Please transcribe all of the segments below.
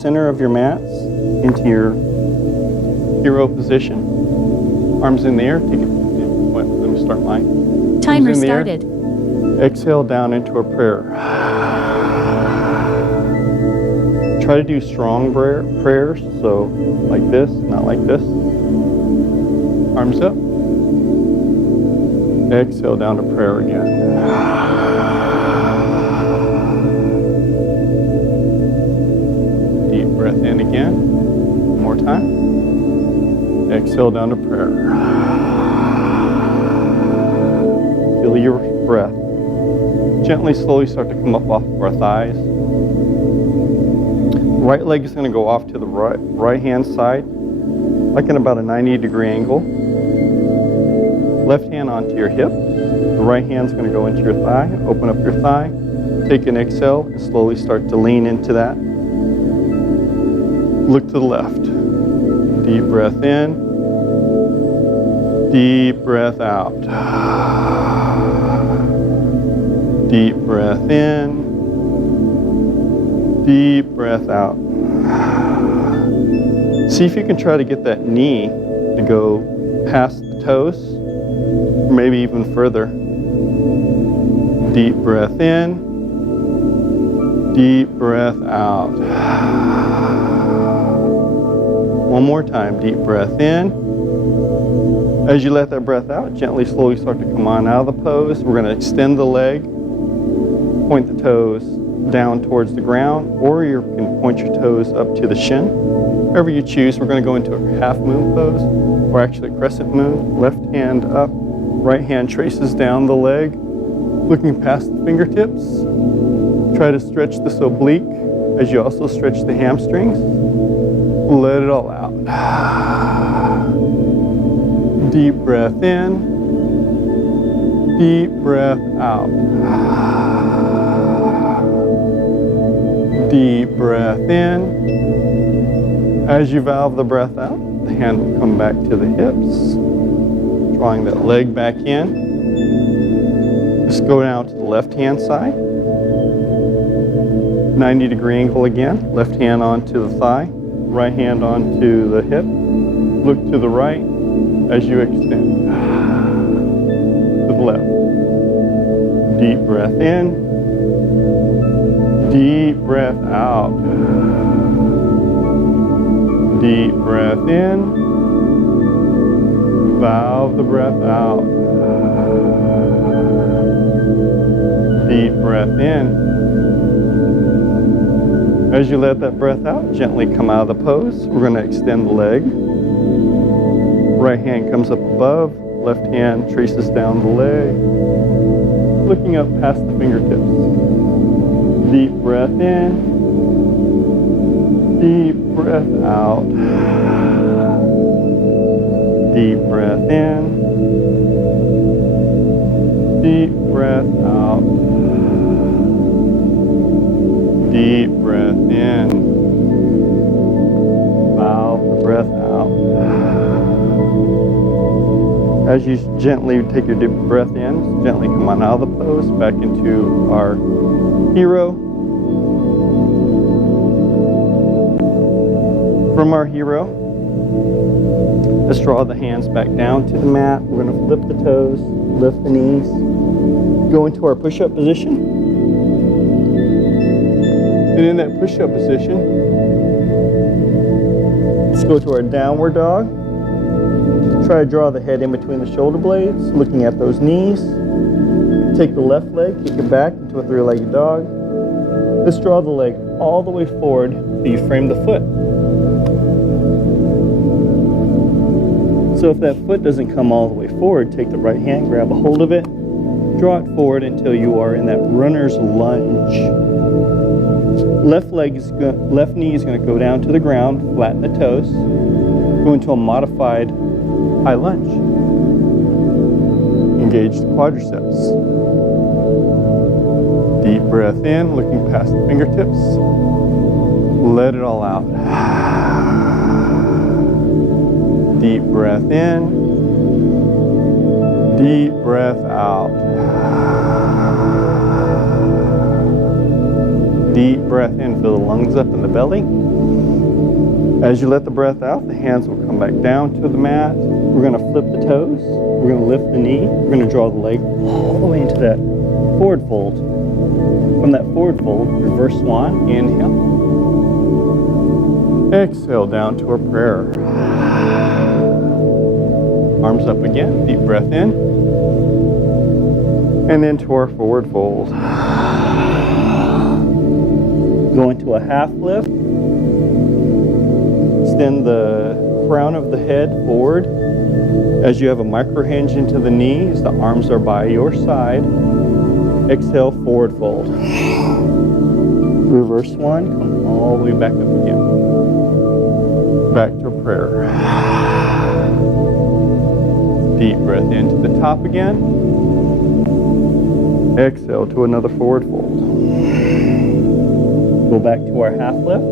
Center of your mats into your hero position. Arms in the air. Take it. Let me start mine. Timer started. Exhale down into a prayer. Try to do strong prayers, so like this, not like this. Arms up. Exhale down to prayer again. Deep breath in again. One more time. Exhale down to prayer. Feel your breath. Gently, slowly start to come up off of our thighs. Right leg is going to go off to the right hand side, like in about a 90-degree angle. Left hand onto your hip. The right hand's going to go into your thigh. Open up your thigh. Take an exhale and slowly start to lean into that. Look to the left. Deep breath in. Deep breath out. Deep breath in. Deep breath out. See if you can try to get that knee to go past the toes, or maybe even further. Deep breath in. Deep breath out. One more time. Deep breath in. As you let that breath out, gently, slowly start to come on out of the pose. We're going to extend the leg, point the toes down towards the ground, or you can point your toes up to the shin. However you choose, we're going to go into a half moon pose, or actually a crescent moon. Left hand up, right hand traces down the leg, looking past the fingertips. Try to stretch this oblique as you also stretch the hamstrings. Let it all out. Deep breath in. Deep breath out. Deep breath in. As you valve the breath out, the hand will come back to the hips, drawing that leg back in. Just go down to the left hand side. 90-degree angle again. Left hand onto the thigh, right hand onto the hip. Look to the right as you extend. To the left. Deep breath in. Deep breath out. Deep breath in. Valve the breath out. Deep breath in. As you let that breath out, gently come out of the pose. We're going to extend the leg. Right hand comes up above. Left hand traces down the leg. Looking up past the fingertips. Deep breath in. Deep breath out. Deep breath in. Deep breath out. Deep breath in. Valve the breath out. As you gently take your deep breath in, gently come on out of the pose, back into our hero. From our hero, let's draw the hands back down to the mat. We're going to flip the toes, lift the knees, go into our push-up position. And in that push-up position, let's go to our downward dog. Try to draw the head in between the shoulder blades, looking at those knees. Take the left leg, kick it back into a three-legged dog. Let's draw the leg all the way forward so you frame the foot. So if that foot doesn't come all the way forward, take the right hand, grab a hold of it, draw it forward until you are in that runner's lunge. Left knee is going to go down to the ground, flatten the toes, go into a modified high lunge. Engage the quadriceps. Deep breath in, looking past the fingertips. Let it all out. Deep breath in. Deep breath out. Deep breath in, fill the lungs up in the belly. As you let the breath out, the hands will come back down to the mat. We're going to flip the toes. We're going to lift the knee. We're going to draw the leg all the way into that forward fold. From that forward fold, reverse swan, inhale. Exhale down to our prayer. Arms up again, deep breath in. And then to our forward fold. Go into a half lift. Extend the crown of the head forward. As you have a micro hinge into the knees, the arms are by your side. Exhale, forward fold. Reverse one, come all the way back up again. Back to prayer. Deep breath into the top again. Exhale to another forward fold. Go back to our half lift.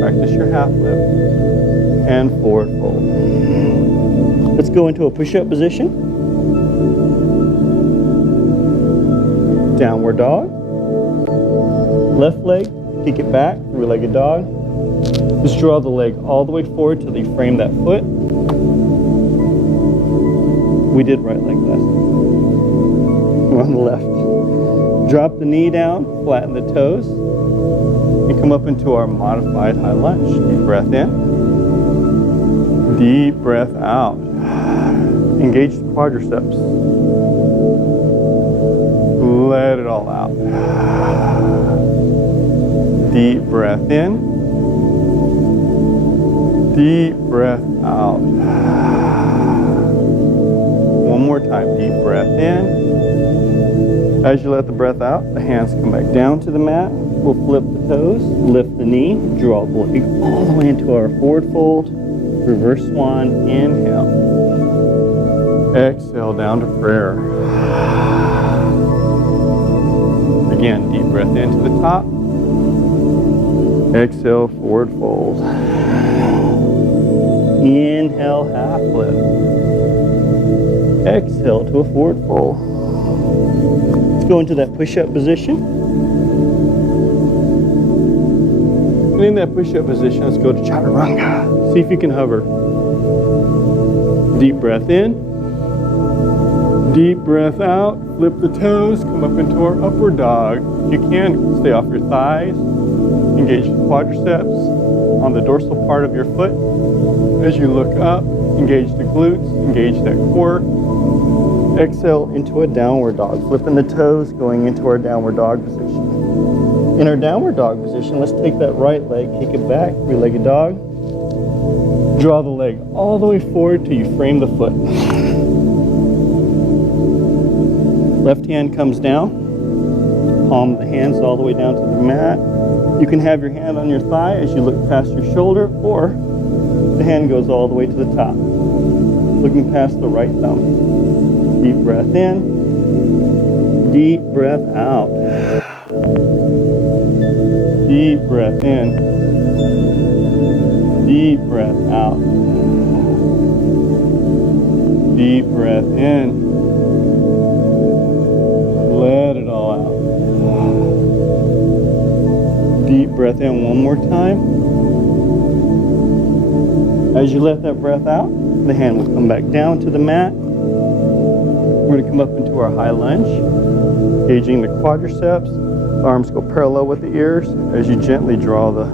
Practice your half lift. And forward fold. Let's go into a push-up position. Downward dog. Left leg, kick it back, three-legged dog. Just draw the leg all the way forward till you frame that foot. We did right leg last. We're on the left. Drop the knee down, flatten the toes, and come up into our modified high lunge. Deep breath in. Deep breath out. Engage the quadriceps. Let it all out. Deep breath in. Deep breath out. One more time, deep breath in. As you let the breath out, the hands come back down to the mat. We'll flip the toes, lift the knee, draw the leg all the way into our forward fold. Reverse swan, inhale. Exhale down to prayer. Again, deep breath into the top. Exhale, forward fold. Inhale, half lift. Exhale to a forward fold. Let's go into that push-up position. And in that push-up position, let's go to chaturanga. See if you can hover. Deep breath in. Deep breath out. Flip the toes. Come up into our upward dog. If you can, stay off your thighs. Engage the quadriceps on the dorsal part of your foot. As you look up, engage the glutes, engage that core. Exhale into a downward dog. Flipping the toes, going into our downward dog position. In our downward dog position, let's take that right leg, kick it back, three-legged dog. Draw the leg all the way forward till you frame the foot. Left hand comes down. Palm of the hands all the way down to the mat. You can have your hand on your thigh as you look past your shoulder, or the hand goes all the way to the top, looking past the right thumb. Deep breath in, deep breath out. Deep breath in, deep breath out. Deep breath in. Let it all out. Deep breath in one more time. As you let that breath out, the hand will come back down to the mat. We're going to come up into our high lunge, engaging the quadriceps. The arms go parallel with the ears as you gently draw the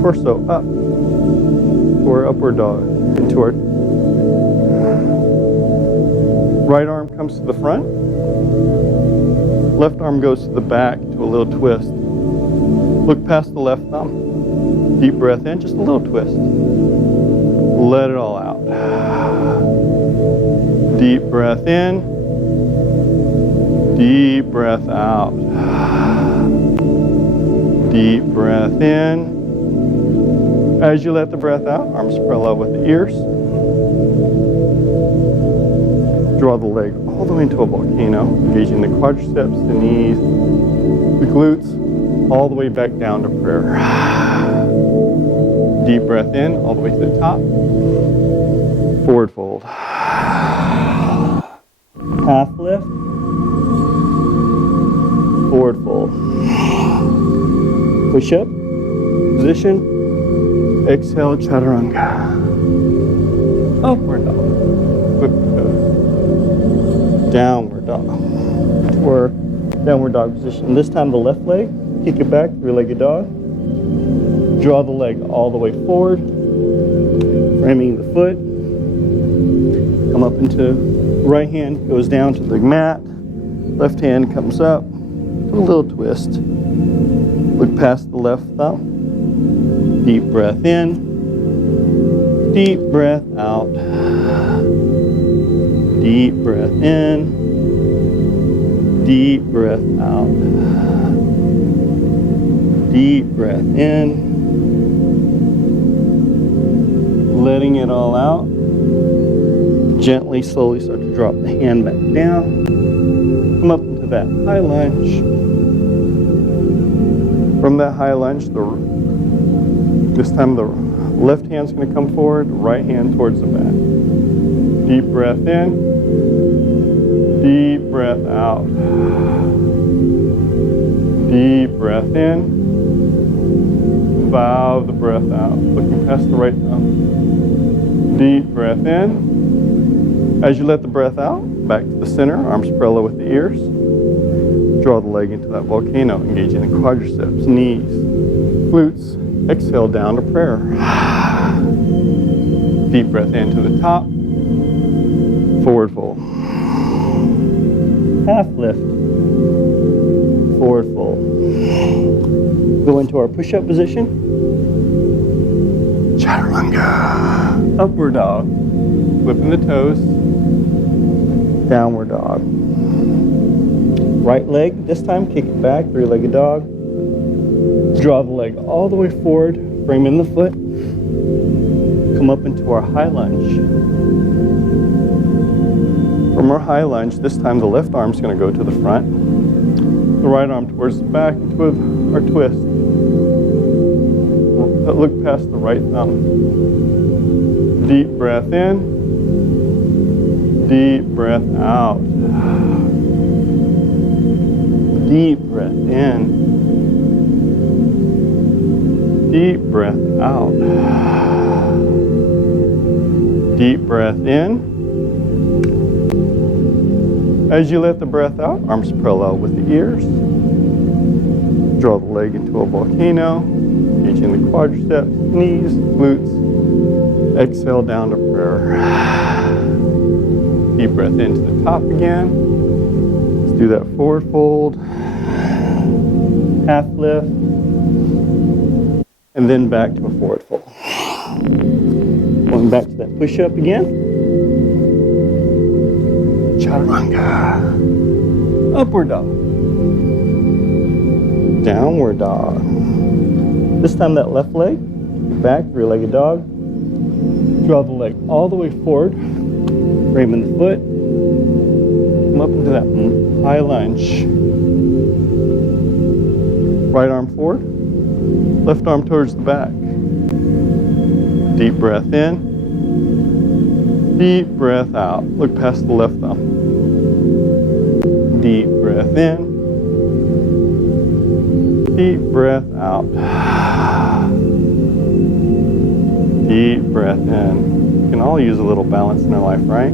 torso up to our upward dog, into our right arm comes to the front. Left arm goes to the back to a little twist. Look past the left thumb. Deep breath in, just a little twist. Let it all out. Deep breath in. Deep breath out. Deep breath in. As you let the breath out, arms parallel with the ears. Draw the leg all the way into a volcano, engaging the quadriceps, the knees, the glutes, all the way back down to prayer. Deep breath in, all the way to the top. Forward fold. Half lift. Forward fold. Push up, position, exhale, chaturanga. Upward dog, flip the toes. Downward dog, or downward dog position. This time the left leg, kick it back, three-legged dog. Draw the leg all the way forward, framing the foot. Come up into right hand, goes down to the mat. Left hand comes up, do a little twist. Look past the left thumb. Deep breath in, deep breath out. Deep breath in, deep breath out. Deep breath in. Letting it all out. Gently, slowly start to drop the hand back down. Come up into that high lunge. From that high lunge, this time the left hand's going to come forward, right hand towards the back. Deep breath in, deep breath out. Deep breath in. Bow the breath out, looking past the right thumb. Deep breath in. As you let the breath out, back to the center, arms parallel with the ears. Draw the leg into that volcano, engaging the quadriceps, knees, glutes. Exhale down to prayer. Deep breath in to the top. Forward fold. Half lift. Forward fold. Go into our push-up position. Chaturanga. Upward dog. Flipping the toes. Downward dog. Right leg, this time kick it back, three-legged dog. Draw the leg all the way forward, frame in the foot. Come up into our high lunge. From our high lunge, this time the left arm's going to go to the front. The right arm towards the back into our twist. Look past the right thumb. Deep breath in. Deep breath out. Deep breath in. Deep breath out. Deep breath in. As you let the breath out, arms parallel with the ears. Draw the leg into a volcano, engaging the quadriceps, knees, glutes. Exhale down to prayer. Deep breath into the top again. Let's do that forward fold. Half lift. And then back to a forward fold. Going back to that push-up again. Chaturanga. Upward dog. Downward dog. This time that left leg, back, three-legged dog. Draw the leg all the way forward. Frame in the foot. Come up into that high lunge. Right arm forward. Left arm towards the back. Deep breath in. Deep breath out. Look past the left thumb. Deep breath in. Deep breath out. Deep breath in. We can all use a little balance in our life, right?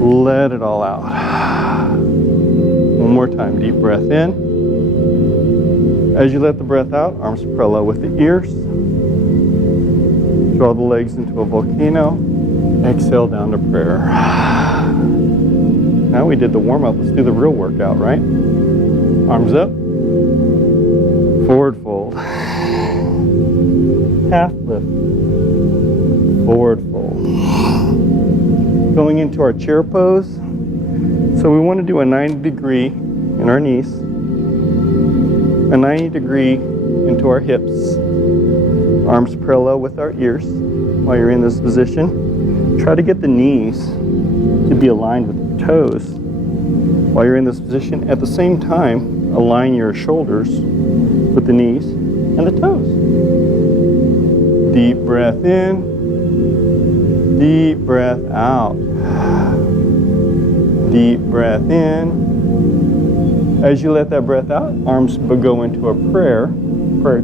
Let it all out. One more time. Deep breath in. As you let the breath out, arms parallel with the ears. Draw the legs into a volcano. Exhale down to prayer. Now we did the warm-up. Let's do the real workout, right? Arms up. Forward fold. Half lift. Forward fold. Going into our chair pose. So we want to do a 90-degree in our knees. A 90-degree into our hips. Arms parallel with our ears while you're in this position. Try to get the knees to be aligned with your toes while you're in this position. At the same time, align your shoulders with the knees and the toes. Deep breath in. Deep breath out. Deep breath in. As you let that breath out, arms go into a prayer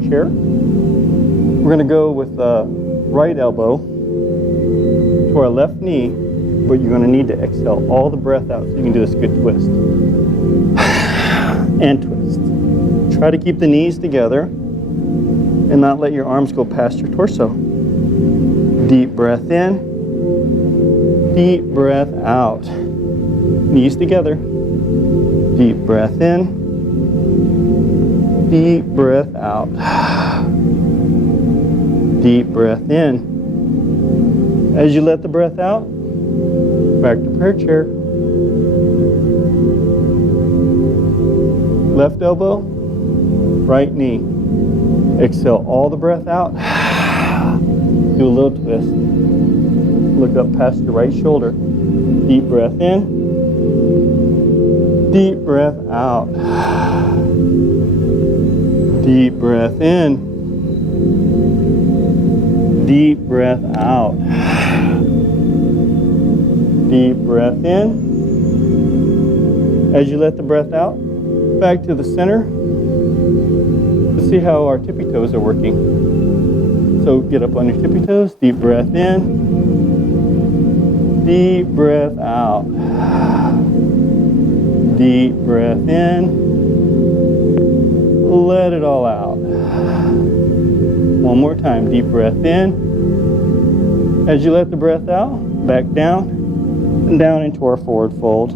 chair. We're going to go with the right elbow to our left knee, but you're going to need to exhale all the breath out so you can do this good twist. And twist. Try to keep the knees together and not let your arms go past your torso. Deep breath in, deep breath out. Knees together. Deep breath in, deep breath out. Deep breath in. As you let the breath out, back to prayer chair. Left elbow, right knee. Exhale all the breath out. Do a little twist. Look up past your right shoulder. Deep breath in. Deep breath out. Deep breath in. Deep breath out. Deep breath in. As you let the breath out, back to the center. Let's see how our tippy toes are working. So get up on your tippy toes. Deep breath in. Deep breath out. Deep breath in. Let it all out. One more time. Deep breath in. As you let the breath out, back down and down into our forward fold.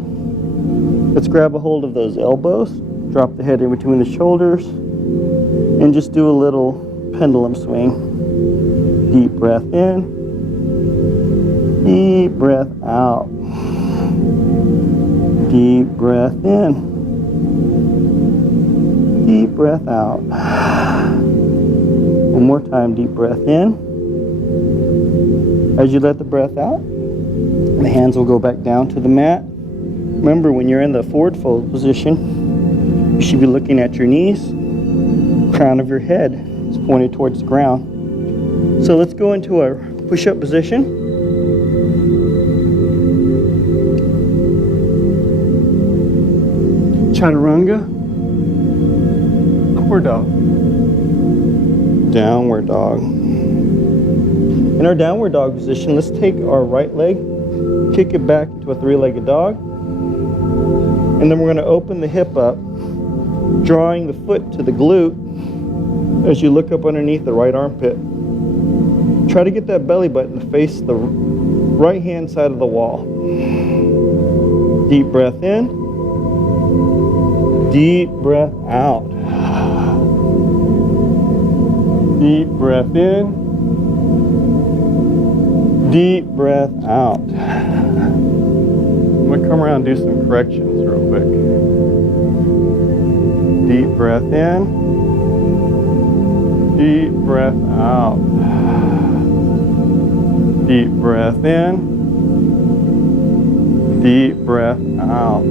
Let's grab a hold of those elbows. Drop the head in between the shoulders and just do a little pendulum swing. Deep breath in. Deep breath out. Deep breath in. Deep breath out. One more time, deep breath in. As you let the breath out, the hands will go back down to the mat. Remember, when you're in the forward fold position, you should be looking at your knees. Crown of your head is pointed towards the ground. So let's go into our push-up position. Chaturanga, upward dog, downward dog. In our downward dog position, let's take our right leg, kick it back into a three-legged dog, and then we're going to open the hip up, drawing the foot to the glute as you look up underneath the right armpit. Try to get that belly button to face the right-hand side of the wall. Deep breath in. Deep breath out. Deep breath in. Deep breath out. I'm going to come around and do some corrections real quick. Deep breath in. Deep breath out. Deep breath in. Deep breath out.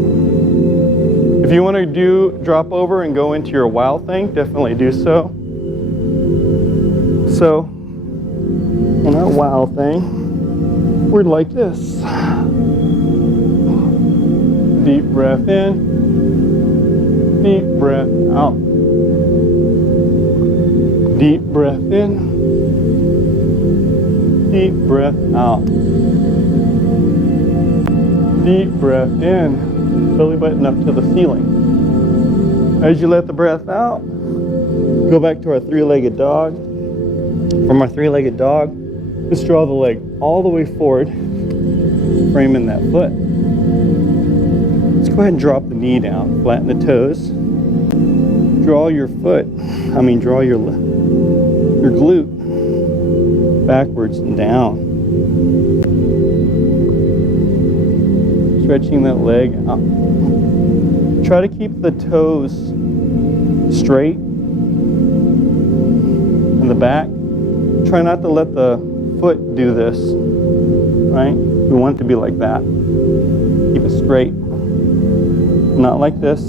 If you want to drop over and go into your wow thing, definitely do so. So, in our wow thing, we're like this. Deep breath in. Deep breath out. Deep breath in. Deep breath out. Deep breath in. Belly button up to the ceiling. As you let the breath out, go back to our three-legged dog. From our three-legged dog, just draw the leg all the way forward, framing that foot. Let's go ahead and drop the knee down, flatten the toes. Draw your draw your glute backwards and down. Stretching that leg out. Try to keep the toes straight in the back. Try not to let the foot do this, right? We want it to be like that. Keep it straight. Not like this,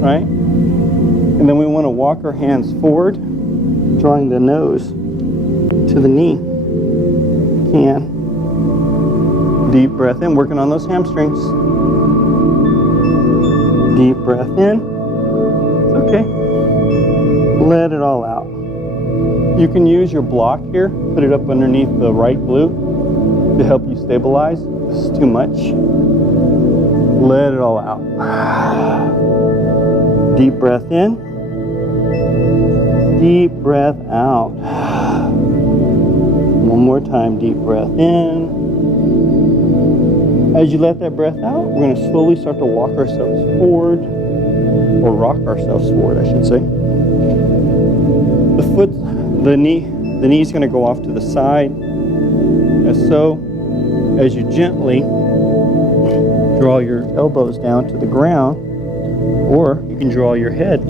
right? And then we want to walk our hands forward, drawing the nose to the knee. You can. Deep breath in, working on those hamstrings. Deep breath in. It's okay. Let it all out. You can use your block here, put it up underneath the right glute to help you stabilize. This is too much. Let it all out. Deep breath in. Deep breath out. One more time, deep breath in. As you let that breath out, we're going to slowly start to walk ourselves forward, or rock ourselves forward, I should say. The knee is going to go off to the side, as so. As you gently draw your elbows down to the ground, or you can draw your head,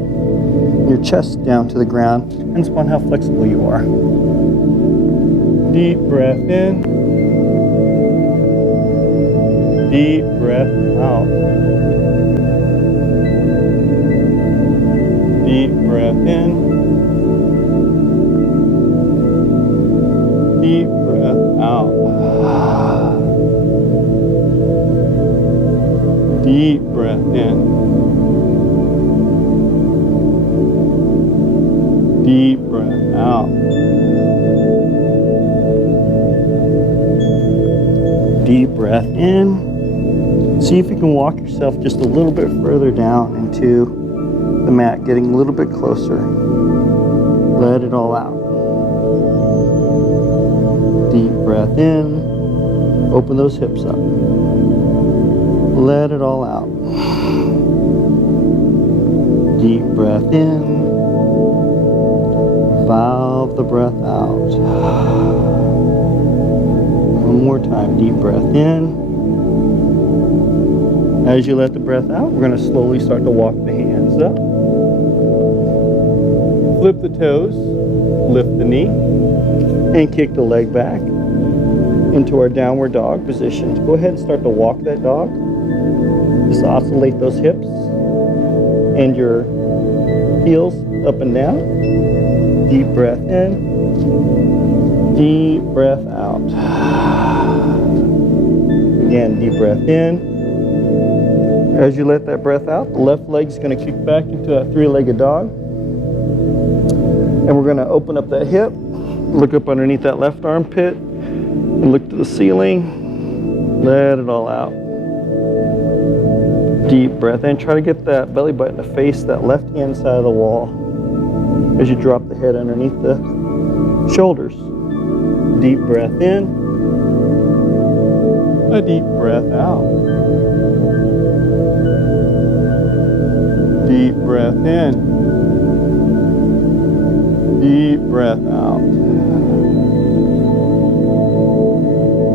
your chest down to the ground. Depends upon how flexible you are. Deep breath in. Deep breath out. Deep breath in. Deep breath out. Deep breath in. Deep breath out. Deep breath in. See if you can walk yourself just a little bit further down into the mat, getting a little bit closer. Let it all out. Deep breath in. Open those hips up. Let it all out. Deep breath in. Valve the breath out. One more time. Deep breath in. As you let the breath out, we're going to slowly start to walk the hands up. Flip the toes, lift the knee, and kick the leg back into our downward dog position. Go ahead and start to walk that dog. Just oscillate those hips and your heels up and down. Deep breath in. Deep breath out. Again, deep breath in. As you let that breath out, the left leg's going to kick back into that three-legged dog. And we're going to open up that hip, look up underneath that left armpit, and look to the ceiling. Let it all out. Deep breath in. Try to get that belly button to face that left-hand side of the wall as you drop the head underneath the shoulders. Deep breath in. A deep breath out. Deep breath in. Deep breath out.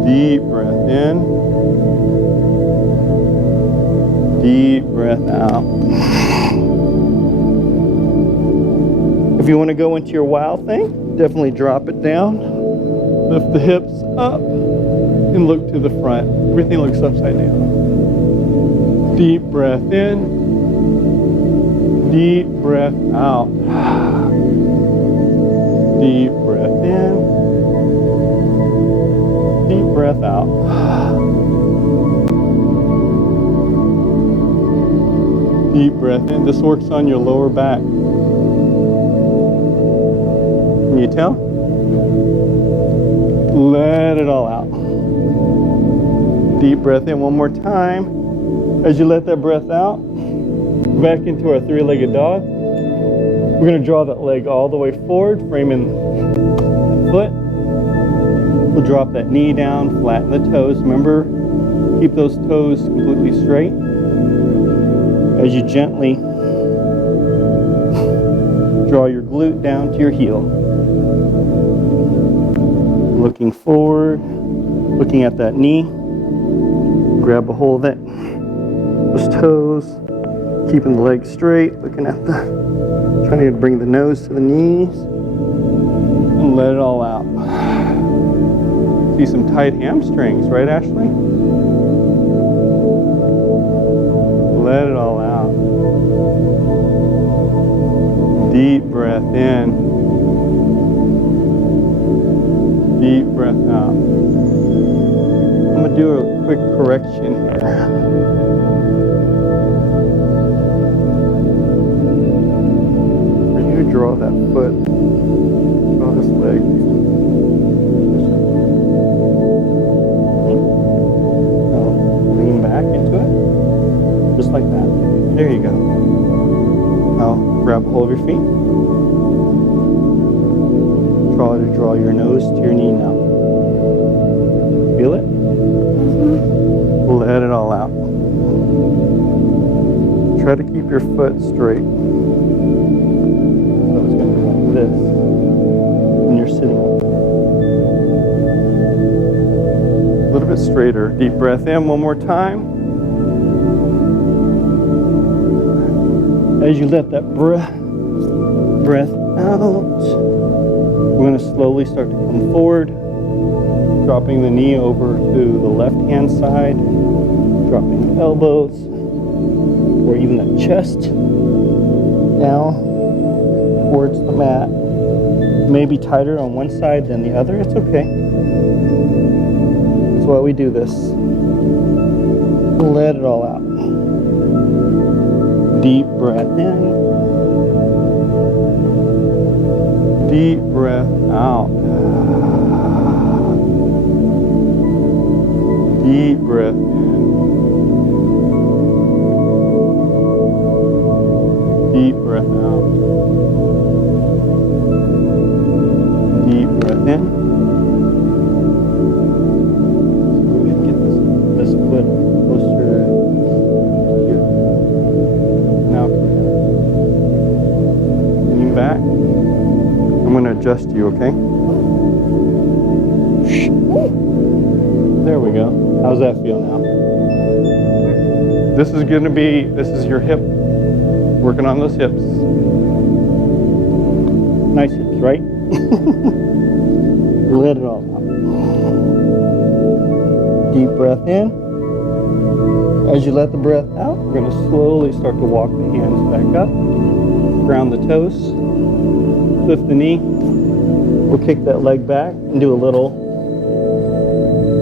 Deep breath in. Deep breath out. If you want to go into your wow thing, definitely drop it down. Lift the hips up and look to the front. Everything looks upside down. Deep breath in. Deep breath out. Deep breath in. Deep breath out. Deep breath in. This works on your lower back. Can you tell? Let it all out. Deep breath in one more time. As you let that breath out, back into our three-legged dog. We're going to draw that leg all the way forward, framing that foot. We'll drop that knee down, flatten the toes. Remember, keep those toes completely straight. As you gently draw your glute down to your heel. Looking forward, looking at that knee. Grab a hold of those toes, keeping the legs straight, looking at trying to bring the nose to the knees, and let it all out. See some tight hamstrings, right, Ashley? Let it all out. Deep breath in. Deep breath out. I'm going to do a quick correction here. draw that foot, draw this leg. Now lean back into it, just like that. There you go. Now grab hold of your feet. Try to draw your nose to your knee now. Feel it? Let it all out. Try to keep your foot straight. So it's going to be like this when you're sitting up. A little bit straighter. Deep breath in one more time. As you let that breath out, we're going to slowly start to come forward, dropping the knee over to the left-hand side, dropping the elbows, or even the chest down towards the mat. Maybe tighter on one side than the other. It's okay. That's why we do this. Let it all out. Deep breath in. Deep breath out. Deep breath in. Deep breath out. Deep breath in. So we can get this foot closer to here. Now lean back. I'm going to adjust you, okay? There we go. How's that feel now? This is your hip. Working on those hips. Nice hips, right? Let it all out. Deep breath in. As you let the breath out, we're going to slowly start to walk the hands back up. Ground the toes. Lift the knee. We'll kick that leg back and do a little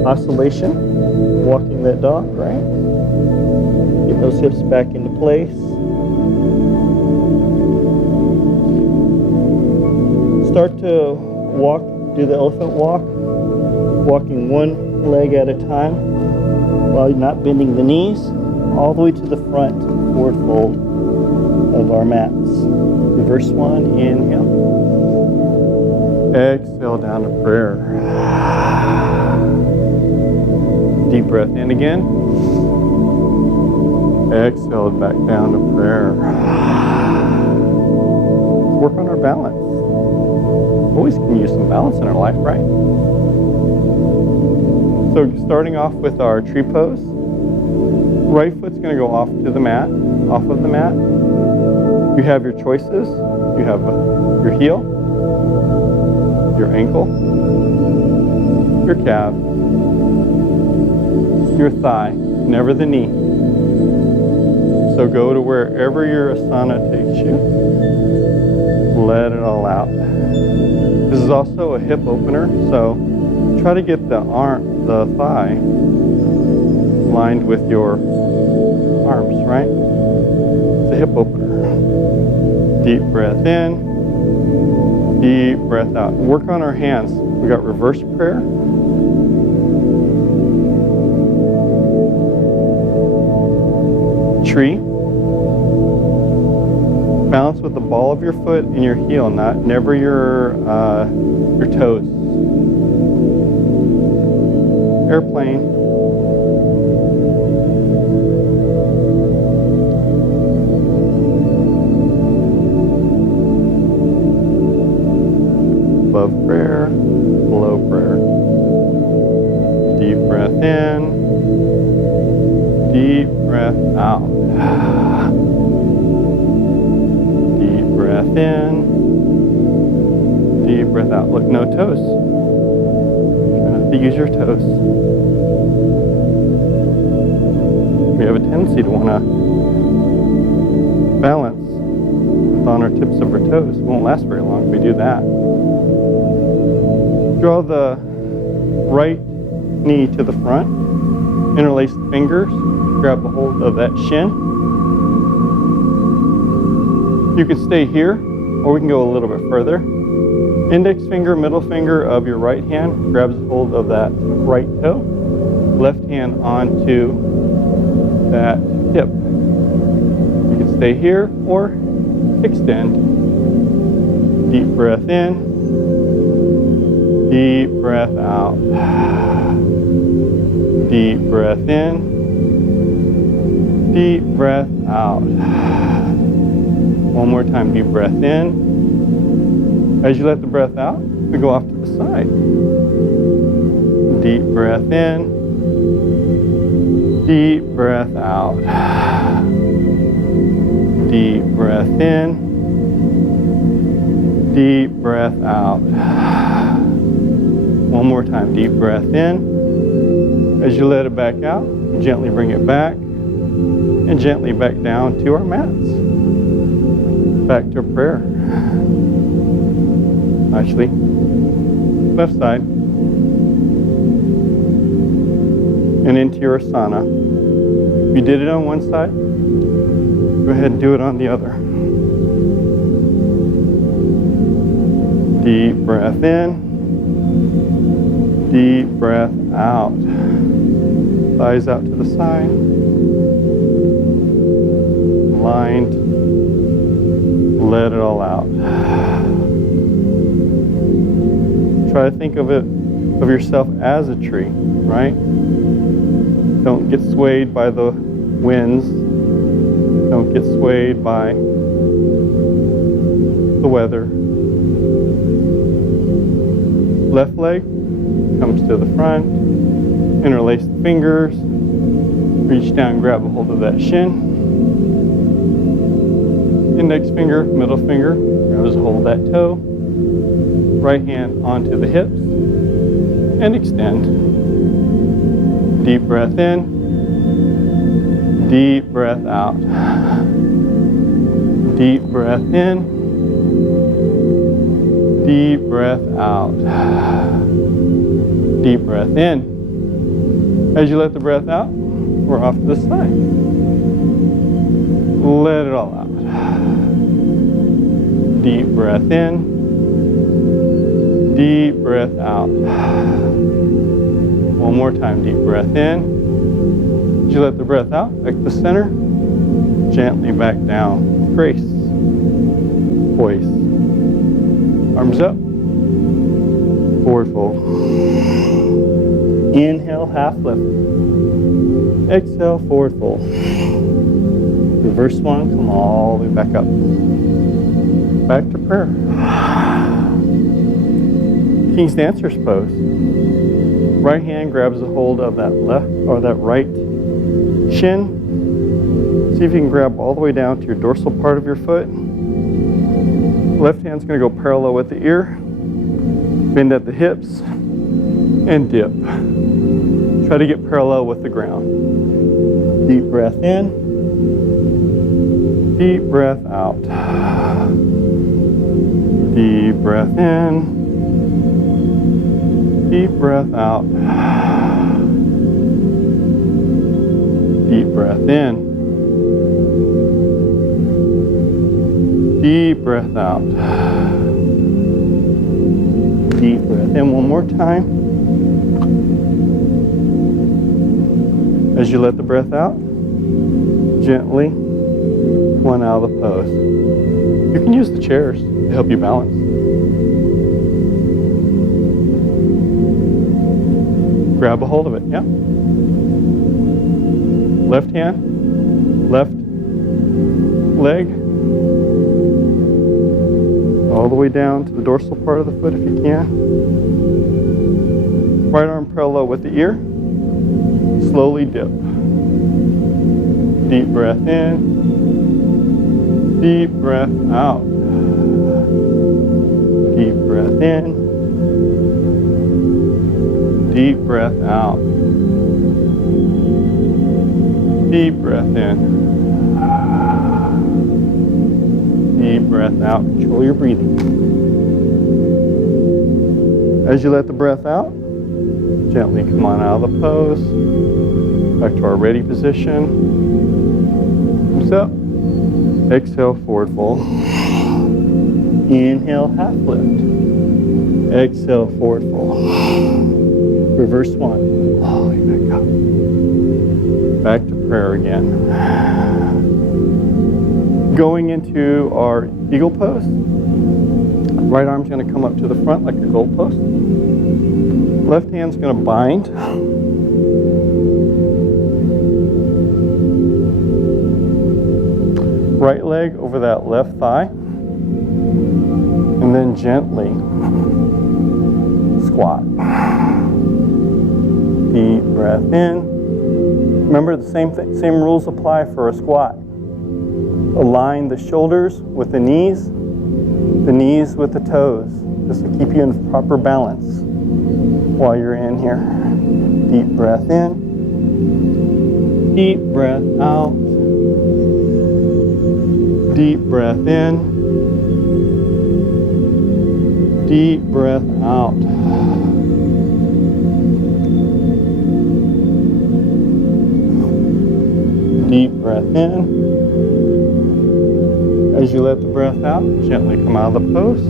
oscillation. Walking that dog, right? Get those hips back into place. Start to walk, do the elephant walk, walking one leg at a time while you're not bending the knees, all the way to the front, forward fold of our mats. Reverse one, inhale. Exhale down to prayer. Deep breath in again. Exhale back down to prayer. Work on our balance. Always can use some balance in our life, right? So starting off with our tree pose, right foot's going to go off to the mat, off of the mat. You have your choices. You have your heel, your ankle, your calf, your thigh, never the knee. So go to wherever your asana takes you. Let it all out. This is also a hip opener, so try to get the thigh lined with your arms, right? It's a hip opener. Deep breath in, deep breath out. Work on our hands. We got reverse prayer. Tree. Balance with the ball of your foot and your heel, never your toes. Airplane. Above prayer, below prayer. Deep breath in, deep breath out. Deep breath in, deep breath out. Look, no toes. Try not to use your toes. We have a tendency to want to balance on our tips of our toes. It won't last very long if we do that. Draw the right knee to the front. Interlace the fingers. Grab a hold of that shin. You can stay here Or we can go a little bit further. Index finger, middle finger of your right hand grabs hold of that right toe. Left hand onto that hip. You can stay here or extend. Deep breath in. Deep breath out. Deep breath in. Deep breath out. One more time, deep breath in. As you let the breath out, we go off to the side. Deep breath in. Deep breath out. Deep breath in. Deep breath out. One more time, deep breath in. As you let it back out, gently bring it back and gently back down to our mats. Back to prayer. Actually, left side. And into your asana. If you did it on one side, go ahead and do it on the other. Deep breath in. Deep breath out. Thighs out to the side. Lined. Let it all out. Try to think of yourself as a tree, right? Don't get swayed by the winds. Don't get swayed by the weather. Left leg comes to the front. Interlace the fingers. Reach down, grab a hold of that shin. Index finger, middle finger, grabs a hold of that toe. Right hand onto the hips. And extend. Deep breath in. Deep breath out. Deep breath in. Deep breath out. Deep breath in. As you let the breath out, we're off to the side. Let it all out. Deep breath in. Deep breath out. One more time, deep breath in. As you let the breath out, back to the center. Gently back down. Grace. Poise. Arms up. Forward fold. Inhale, half lift. Exhale, forward fold. Reverse swan, come all the way back up. Back to prayer. King's Dancer's pose. Right hand grabs a hold of that left or that right shin. See if you can grab all the way down to your dorsal part of your foot. Left hand's going to go parallel with the ear. Bend at the hips and dip. Try to get parallel with the ground. Deep breath in. Deep breath out. Deep breath in. Deep breath out. Deep breath in. Deep breath out. Deep breath in one more time. As you let the breath out, gently one out of the pose. You can use the chairs to help you balance. Grab a hold of it, yeah. Left hand, left leg, all the way down to the dorsal part of the foot if you can. Right arm parallel with the ear. Slowly dip. Deep breath in. Deep breath out. Deep breath in. Deep breath out. Deep breath in. Deep breath out. Control your breathing. As you let the breath out, gently come on out of the pose. Back to our ready position. Arms up. Exhale, forward fold. Inhale, half lift. Exhale, forward fold. Reverse one. All the way back up. Back to prayer again. Going into our eagle pose. Right arm's going to come up to the front like a goal post. Left hand's going to bind. Right leg over that left thigh. And then gently squat. Deep breath in. Remember, the same rules apply for a squat. Align the shoulders with the knees with the toes. This will keep you in proper balance while you're in here. Deep breath in. Deep breath out. Deep breath in. Deep breath out. Deep breath in. As you let the breath out, gently come out of the pose.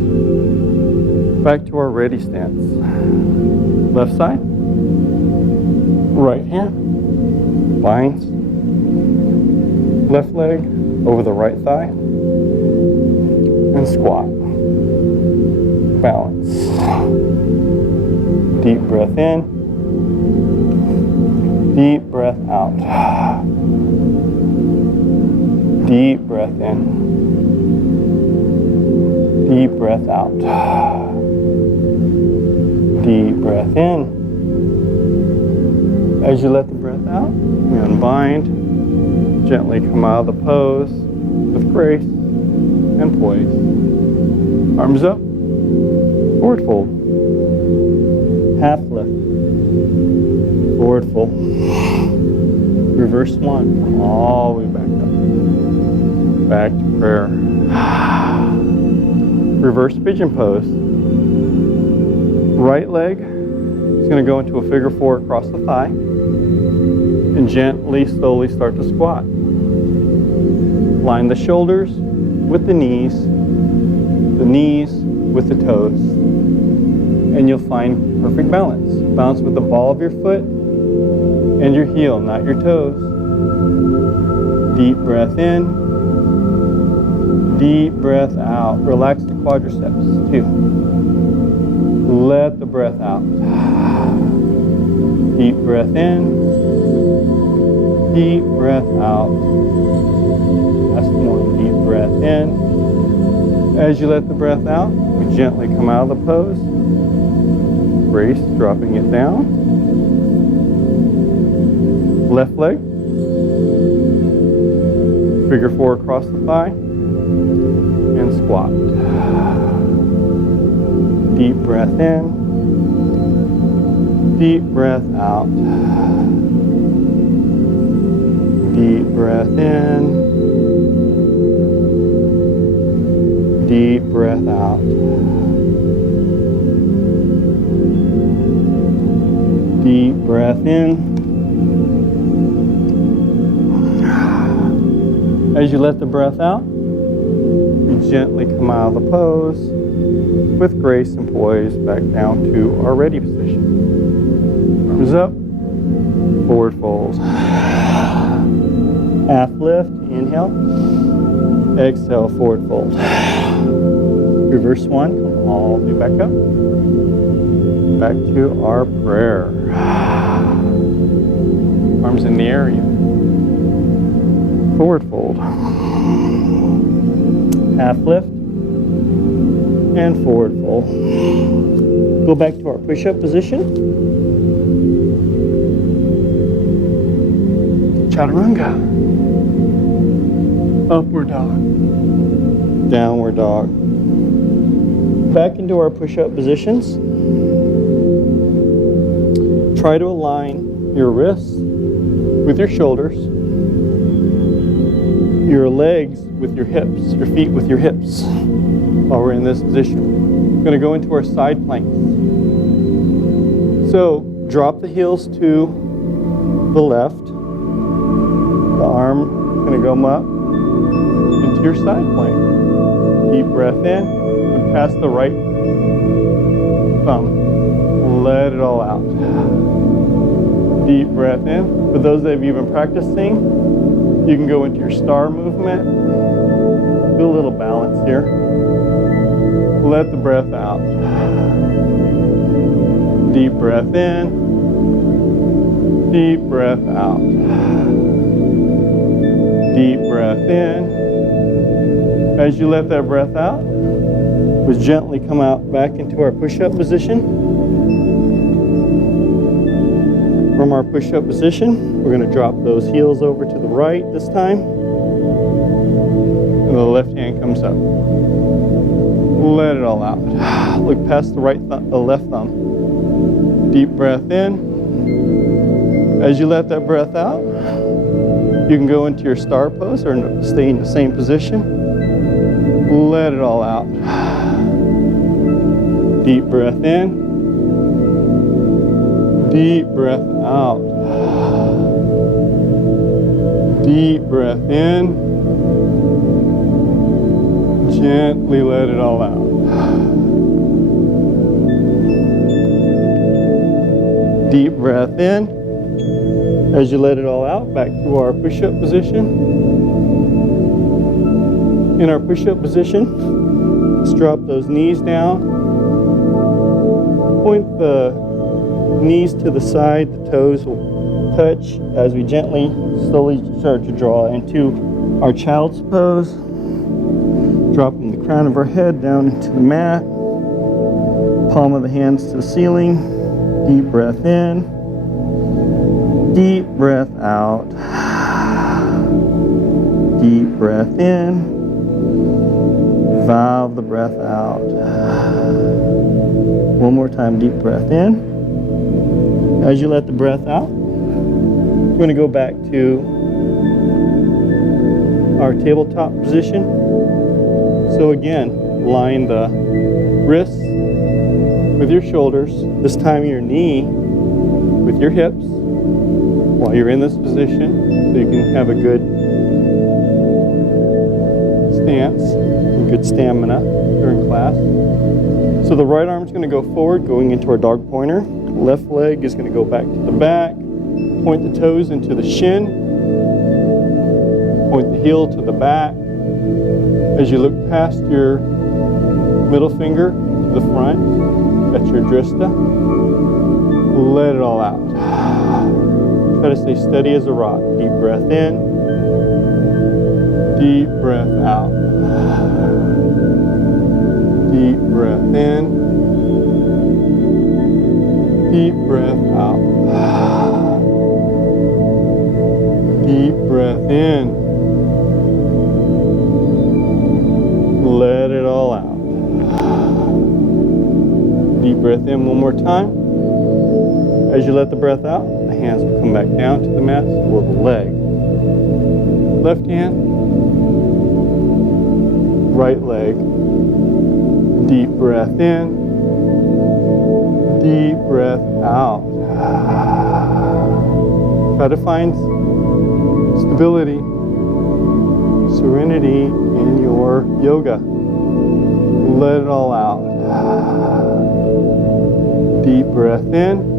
Back to our ready stance. Left side. Right hand. Binds. Left leg over the right thigh. And squat. Balance. Deep breath in. Deep breath out. Deep breath in. Deep breath out. Deep breath in. As you let the breath out, we unbind. Gently come out of the pose with grace and poise. Arms up. Forward fold. Half lift. Forward fold. Reverse one. All the way back up. Back to prayer. Reverse pigeon pose. Right leg is going to go into a figure four across the thigh. And gently, slowly start to squat. Line the shoulders with the knees with the toes. And you'll find perfect balance. Balance with the ball of your foot and your heel, not your toes. Deep breath in. Deep breath out. Relax the quadriceps too. Let the breath out. Deep breath in. Deep breath out. Last one. Deep breath in. As you let the breath out, we gently come out of the pose. Brace, dropping it down. Left leg. Figure four across the thigh. And squat. Deep breath in. Deep breath out. Deep breath in. Deep breath out. Deep breath in. As you let the breath out, you gently come out of the pose with grace and poise back down to our ready position. Arms up, forward fold. Half lift, inhale. Exhale, forward fold. Reverse one, come all the way back up. Back to our prayer. Arms in the air again. Forward fold. Half lift. And forward fold. Go back to our push-up position. Chaturanga. Upward dog. Downward dog. Back into our push-up positions. Try to align your wrists with your shoulders, your legs with your hips, your feet with your hips while we're in this position. We're going to go into our side planks. So drop the heels to the left. The arm is going to go up into your side plank. Deep breath in. past the right thumb. Let it all out. Deep breath in. For those that have been practicing, you can go into your star movement. Do a little balance here. Let the breath out. Deep breath in. Deep breath out. Deep breath in. As you let that breath out, we gently come out back into our push-up position. From our push-up position, we're going to drop those heels over to the right this time. And the left hand comes up. Let it all out. Look past the left thumb. Deep breath in. As you let that breath out, you can go into your star pose or stay in the same position. Let it all out. Deep breath in. Deep breath out. Deep breath in. Gently let it all out. Deep breath in. As you let it all out, back to our push-up position. In our push-up position, let's drop those knees down. Point the knees to the side, the toes will touch as we gently, slowly start to draw into our child's pose. Dropping the crown of our head down into the mat. Palm of the hands to the ceiling. Deep breath in. Deep breath out. Deep breath in. Valve the breath out. One more time, deep breath in. As you let the breath out, we're going to go back to our tabletop position. So again, line the wrists with your shoulders. This time your knee with your hips while you're in this position, so you can have a good stance and good stamina during class. So the right arm is going to go forward, going into our dog pointer. Left leg is going to go back to the back. Point the toes into the shin. Point the heel to the back. As you look past your middle finger to the front, that's your drista. Let it all out. Try to stay steady as a rock. Deep breath in. Deep breath out. Deep breath in. Deep breath out. Deep breath in. Let it all out. Deep breath in one more time. As you let the breath out, the hands will come back down to the mat, or the leg. Left hand, right leg. Deep breath in. Deep breath out. Try to find stability, serenity in your yoga. Let it all out. Deep breath in.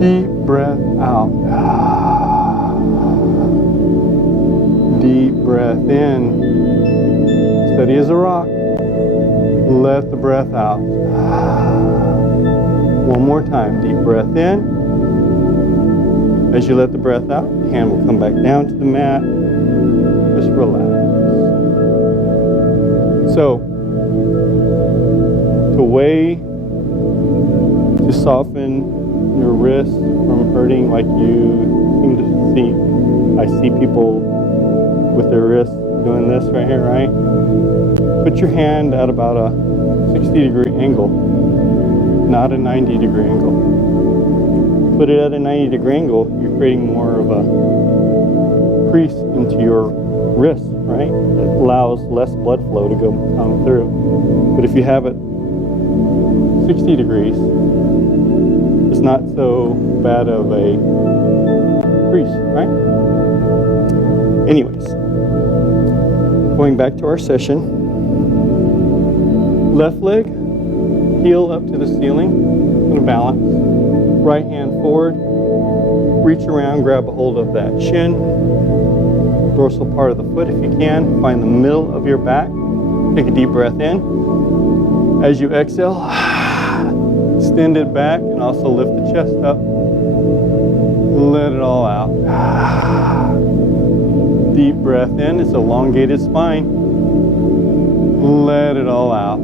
Deep breath out. Deep breath in. Steady as a rock. Let the breath out. One more time. Deep breath in. As you let the breath out, the hand will come back down to the mat. Just relax. So, to soften your wrists from hurting like you seem to see. I see people with their wrists doing this right here, right? Put your hand at about a 60-degree angle, not a 90-degree angle. Put it at a 90-degree angle, you're creating more of a crease into your wrist, right? It allows less blood flow to come through. But if you have it 60 degrees, it's not so bad of a crease, right? Anyways, going back to our session, Left leg, heel up to the ceiling, gonna balance. Right hand forward, reach around, grab a hold of that shin, dorsal part of the foot if you can. Find the middle of your back. Take a deep breath in. As you exhale, extend it back and also lift the chest up. Let it all out. Deep breath in. It's elongated spine. Let it all out.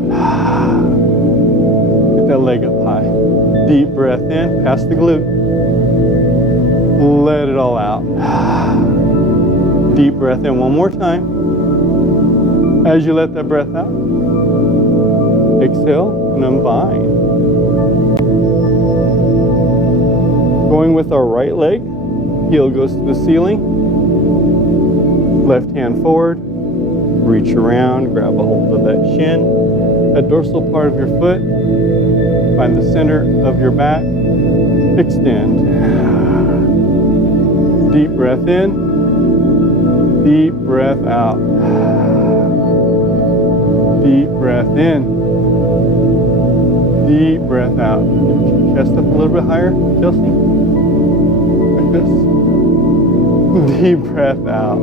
Get that leg up high. Deep breath in, past the glute. Let it all out. Deep breath in one more time. As you let that breath out, exhale and unbind. Going with our right leg, heel goes to the ceiling. Left hand forward, reach around, grab a hold of that shin, that dorsal part of your foot. Find the center of your back, extend. Deep breath in, deep breath out. Deep breath in, deep breath out. Chest up a little bit higher, Chelsea. Like this. Deep breath out.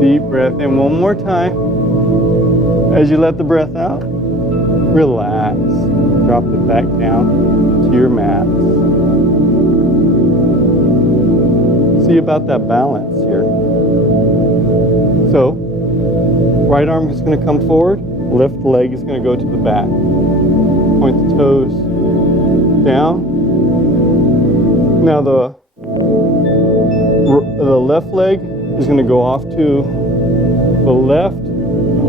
Deep breath in one more time. As you let the breath out, relax. Drop it back down to your mats. See about that balance here. So, right arm is going to come forward, left leg is going to go to the back. Point the toes down. Now the left leg is going to go off to the left,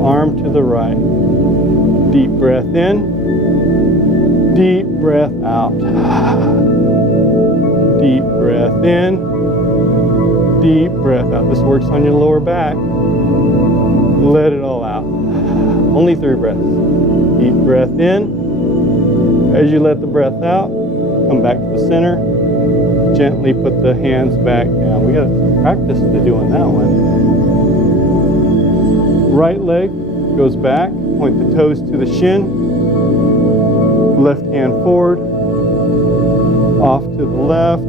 arm to the right. Deep breath in. Deep breath out. Deep breath in. Deep breath out. This works on your lower back. Let it all out. Only 3 breaths. Deep breath in. As you let the breath out, come back to the center. Gently put the hands back down. We got to practice to doing that one. Right leg goes back. Point the toes to the shin. Left hand forward, off to the left,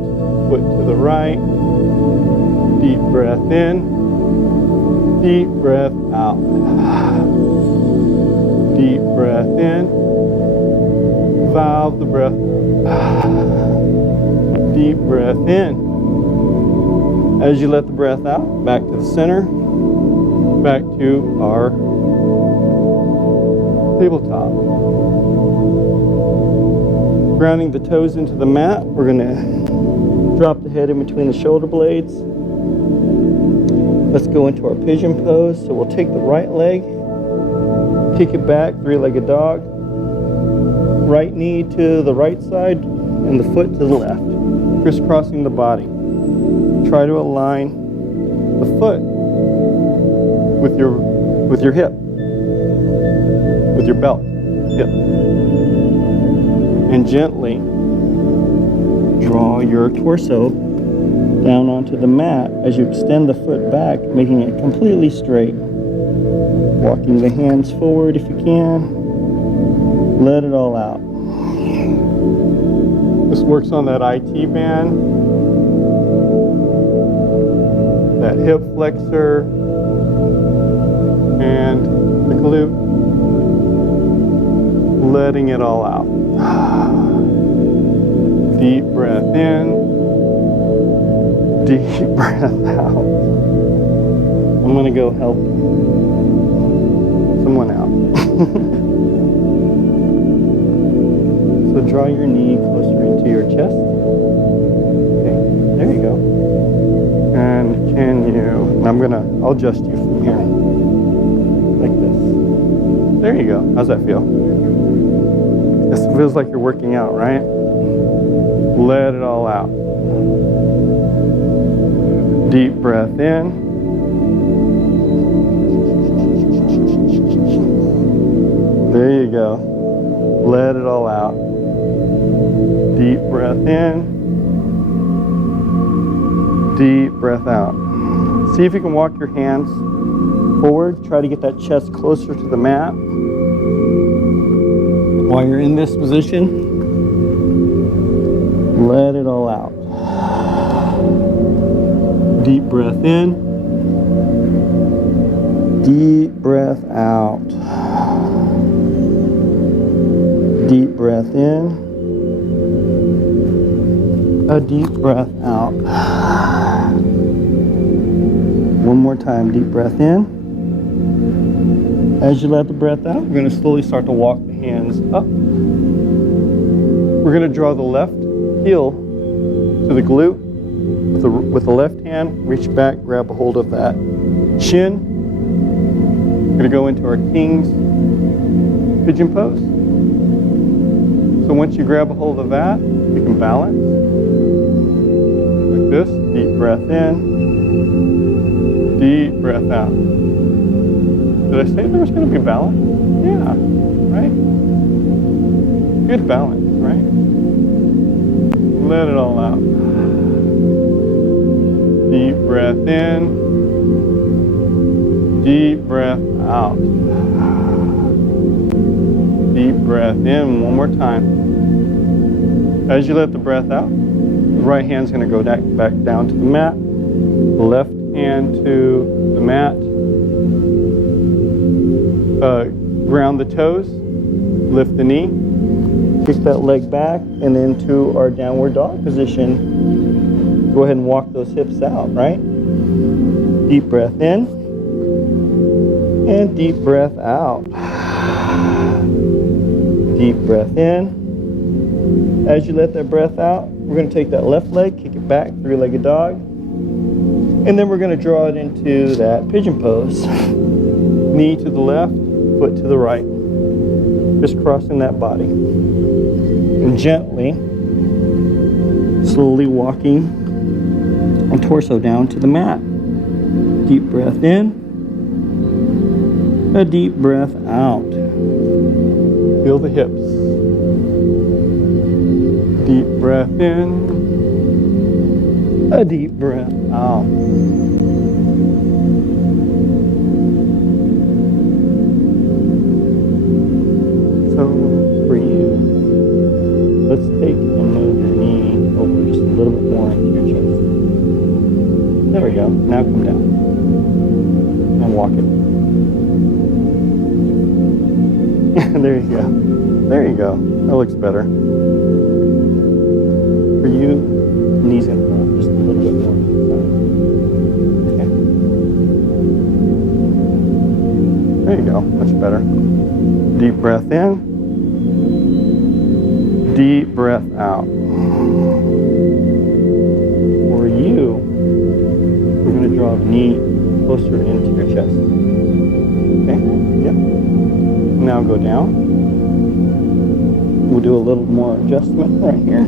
foot to the right. Deep breath in, deep breath out. Deep breath in, valve the breath. Deep breath in. As you let the breath out, back to the center, back to our tabletop. Grounding the toes into the mat, we're going to drop the head in between the shoulder blades. Let's go into our pigeon pose. So we'll take the right leg, kick it back, 3-legged dog. Right knee to the right side and the foot to the left, crisscrossing the body. Try to align the foot with your hip, with your belt, hip. And gently draw your torso down onto the mat as you extend the foot back, making it completely straight. Walking the hands forward if you can. Let it all out. This works on that IT band, that hip flexor, and the glute. Letting it all out. Deep breath in, deep breath out. I'm going to go help someone out. So draw your knee closer into your chest. Okay, there you go. And I'll adjust you from here. Like this. There you go. How's that feel? This feels like you're working out, right? Let it all out. Deep breath in. There you go. Let it all out. Deep breath in. Deep breath out. See if you can walk your hands forward. Try to get that chest closer to the mat. While you're in this position, let it all out. Deep breath in. Deep breath out. Deep breath in. A deep breath out. One more time, deep breath in. As you let the breath out, we're going to slowly start to walk the hands up. We're going to draw the left heel to the glute. With the left hand, reach back, grab a hold of that shin. We're going to go into our King's pigeon pose. So once you grab a hold of that, you can balance. Like this, deep breath in, deep breath out. Did I say there was going to be balance? Yeah, right? Good balance, right? Let it all out. Deep breath in, deep breath out. Deep breath in, one more time. As you let the breath out, the right hand's going to go back down to the mat. The left hand to the mat. Ground the toes, lift the knee, kick that leg back, and into our downward dog position. Go ahead and walk those hips out, right? Deep breath in, and deep breath out. Deep breath in. As you let that breath out, we're going to take that left leg, kick it back, three-legged dog, and then we're going to draw it into that pigeon pose. Knee to the left, foot to the right, just crossing that body. And gently, slowly walking our torso down to the mat. Deep breath in, a deep breath out. Feel the hips. Deep breath in, a deep breath out. So for you, let's take and move your knee over just a little bit more into your chest. There we go. Now come down and walk it. There you go. There you go. That looks better. For you, knees in front, just a little bit more. Okay. There you go. Much better. Deep breath in. Deep breath out. For you, we're going to draw the knee closer into your chest. Okay? Yep. Now go down. We'll do a little more adjustment right here.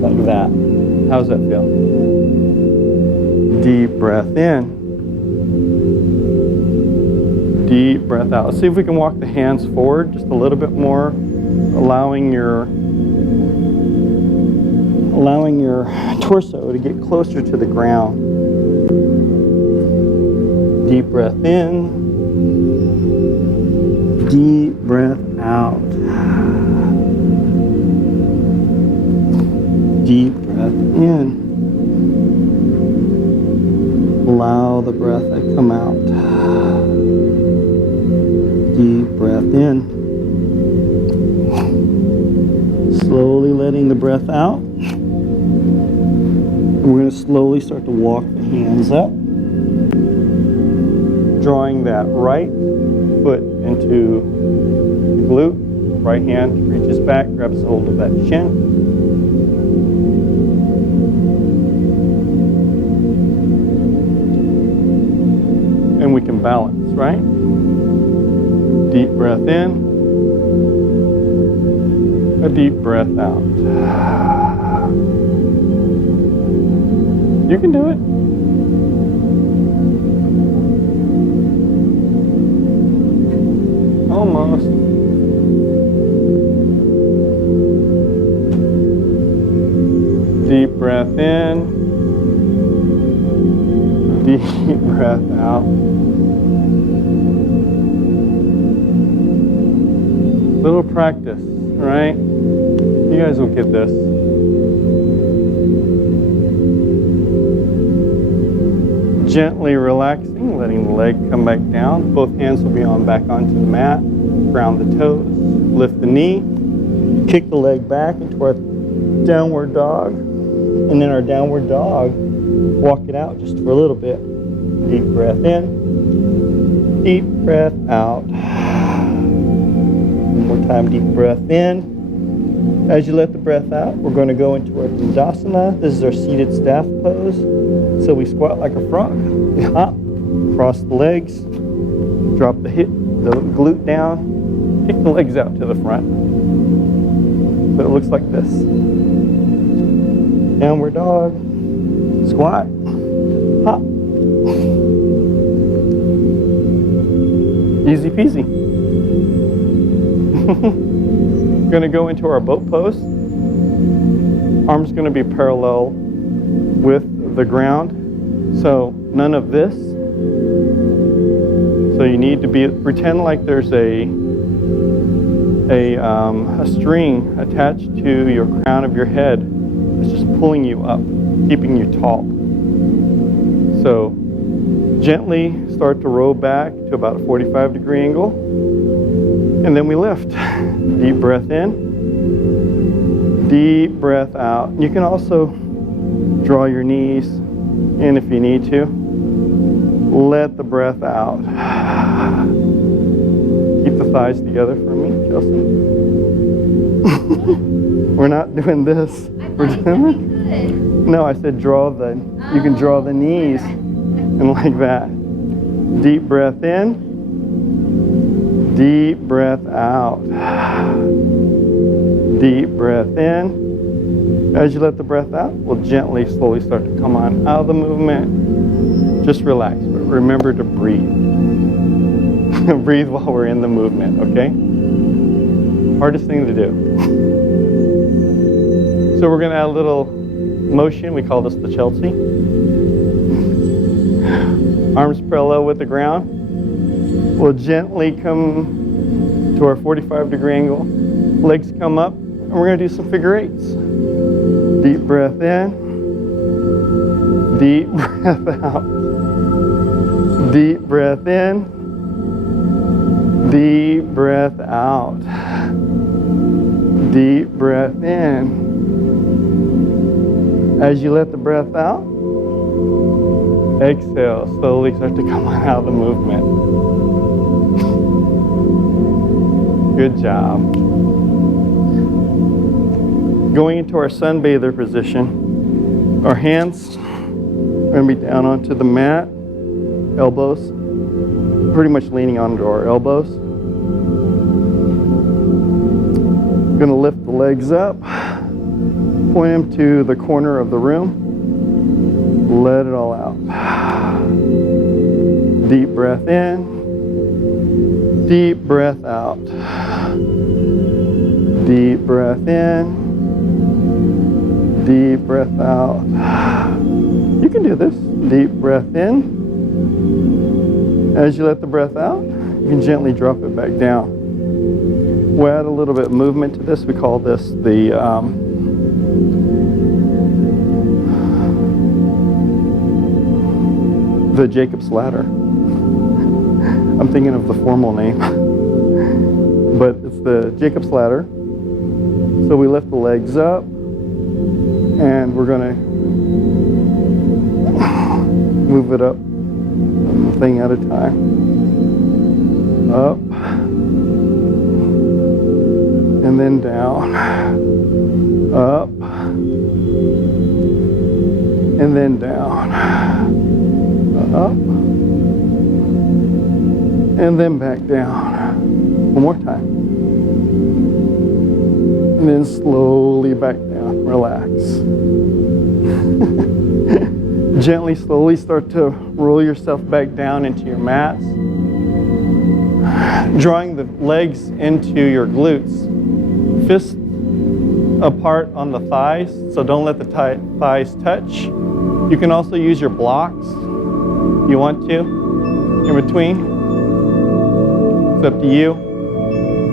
Like that. How's that feel? Deep breath in. Deep breath out. Let's see if we can walk the hands forward just a little bit more, allowing your torso to get closer to the ground. Deep breath in. Deep breath out. Deep breath in. Allow the breath to come out. Deep breath in. Slowly letting the breath out. We're going to slowly start to walk the hands up. Drawing that right foot into the glute. Right hand reaches back, grabs a hold of that shin. And we can balance, right? Deep breath in. A deep breath out. You can do it. Almost. Deep breath in. Deep breath out. Little practice, right? You guys will get this. Gently relaxing, letting the leg come back down. Both hands will be on back onto the mat. Ground the toes, lift the knee, kick the leg back into our downward dog. And in our downward dog, walk it out just for a little bit. Deep breath in, deep breath out. One more time, deep breath in. As you let the breath out, we're going to go into our Vinyasa. This is our seated staff pose. So we squat like a frog. We hop, cross the legs, drop the glute down, kick the legs out to the front. So it looks like this. Downward dog, squat, hop. Easy peasy. Going to go into our boat pose. Arms going to be parallel with the ground, so none of this. So you need to pretend like there's a string attached to your crown of your head. It's just pulling you up, keeping you tall. So gently start to roll back to about a 45-degree angle, and then we lift. Deep breath in, deep breath out. You can also draw your knees in if you need to. Let the breath out. Keep the thighs together for me, Chelsea. We're not doing this. We're doing. No, I said draw the. You can draw the knees and like that. Deep breath in. Deep breath out. Deep breath in. As you let the breath out, we'll gently, slowly start to come on out of the movement. Just relax, but remember to breathe. Breathe while we're in the movement, okay? Hardest thing to do. So we're gonna add a little motion. We call this the Chelsea. Arms parallel with the ground. We'll gently come to our 45-degree angle. Legs come up, and we're gonna do some figure eights. Deep breath in, deep breath out. Deep breath in, deep breath out. Deep breath in. As you let the breath out, exhale, slowly start to come out of the movement. Good job. Going into our sunbather position, our hands are going to be down onto the mat, elbows, pretty much leaning onto our elbows. Going to lift the legs up, point them to the corner of the room, let it all out. Deep breath in, deep breath out. Deep breath in, deep breath out. You can do this. Deep breath in. As you let the breath out, you can gently drop it back down. We'll add a little bit of movement to this. We call this the Jacob's Ladder. I'm thinking of the formal name, but it's the Jacob's Ladder. So we lift the legs up, and we're going to move it up one thing at a time. Up, and then down. Up, and then down. Up, and then back down. One more time. And then slowly back down. Relax. Gently, slowly start to roll yourself back down into your mats. Drawing the legs into your glutes. Fists apart on the thighs, so don't let the thighs touch. You can also use your blocks if you want to in between. It's up to you.